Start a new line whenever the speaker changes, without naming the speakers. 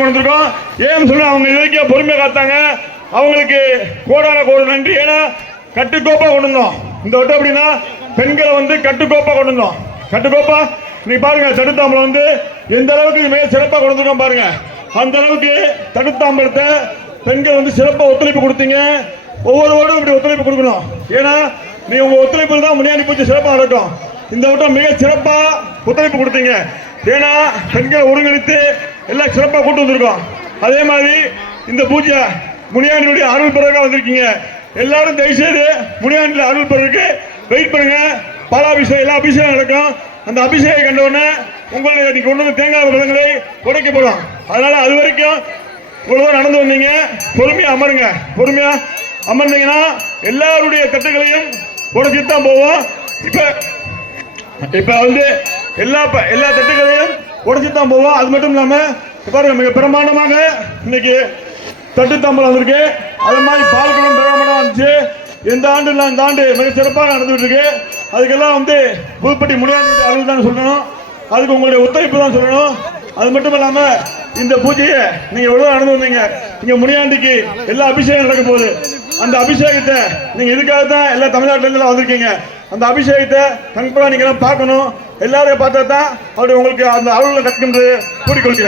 உயர்த்தி கொண்டிருக்கோம் ஏன்னு சொல்ல அவங்க இலக்கிய பொறுமையை காத்தாங்க அவங்களுக்கு கோடான கோடு நன்றி ஏன்னா கட்டுக்கோப்பா கொண்டு வந்தோம் இந்த வட்டம் அப்படின்னா பெண்களை வந்து கட்டுக்கோப்பா கொண்டு வந்தோம் கட்டுக்கோப்பா நீ பாருங்க தடுத்தாம்பலம் வந்து எந்த அளவுக்கு மிக சிறப்பாக கொடுத்துருக்கோம் பாருங்க அந்த அளவுக்கு தடுத்தாம்பலத்தை பெண்கள் வந்து சிறப்பாக ஒத்துழைப்பு கொடுத்தீங்க ஒவ்வொருவரும் இப்படி ஒத்துழைப்பு கொடுக்கணும் ஏன்னா நீ உங்க ஒத்துழைப்பு தான் முன்னாடி போச்சு சிறப்பாக நடக்கும் இந்த வட்டம் மிக சிறப்பாக ஒத்துழைப்பு கொடுத்தீங்க ஏன்னா பெண்களை ஒருங்கிணைத்து எல்லாம் சிறப்பாக கூட்டு வந்திருக்கோம் அதே மாதிரி இந்த பூஜை முனியாண்டியுடைய அருள் பிறகு வந்திருக்கீங்க எல்லாரும் தயவுசெய்து முனியாண்டில் அருள் பிறகு வெயிட் பண்ணுங்க அபிஷேகம் எல்லா அபிஷேகம் நடக்கும் அந்த அபிஷேகம் கண்டவுடனே உங்களுடைய இன்னைக்கு கொண்டு வந்து தேங்காய் விரதங்களை உடைக்க போகலாம் அதனால அது வரைக்கும் இவ்வளோ நடந்து வந்தீங்க பொறுமையாக அமருங்க பொறுமையாக அமர்ந்தீங்கன்னா எல்லாருடைய தட்டுகளையும் உடைச்சிட்டு தான் போவோம் இப்போ இப்போ வந்து எல்லா எல்லா தட்டுகளையும் உடைச்சிட்டு தான் போவோம் அது மட்டும் இல்லாமல் பாருங்க மிக பிரமாண்டமாக இன்னைக்கு தட்டு தாம்பலம் வந்திருக்கு அது மாதிரி பால்குடம் பிரமாண்டமாக வந்துச்சு இந்த ஆண்டு இந்த ஆண்டு மிக சிறப்பாக நடந்துகிட்டு இருக்கு அதுக்கெல்லாம் வந்து புதுப்பட்டி முனியாண்டி தான் சொல்லணும் அதுக்கு உங்களுடைய ஒத்துழைப்பு தான் சொல்லணும் அது மட்டும் இல்லாமல் இந்த பூஜையை நீங்கள் எவ்வளோ நடந்து வந்தீங்க இங்கே முனியாண்டிக்கு எல்லா அபிஷேகம் நடக்க போகுது அந்த அபிஷேகத்தை நீங்கள் இதுக்காக தான் எல்லா இருந்து வந்திருக்கீங்க அந்த அபிஷேகத்தை கண்டிப்பாக நீங்க பார்க்கணும் எல்லாரையும் பார்த்தா தான் அப்படி உங்களுக்கு அந்த அருள் கற்கின்றது கூறிக்கொள்கிறேன்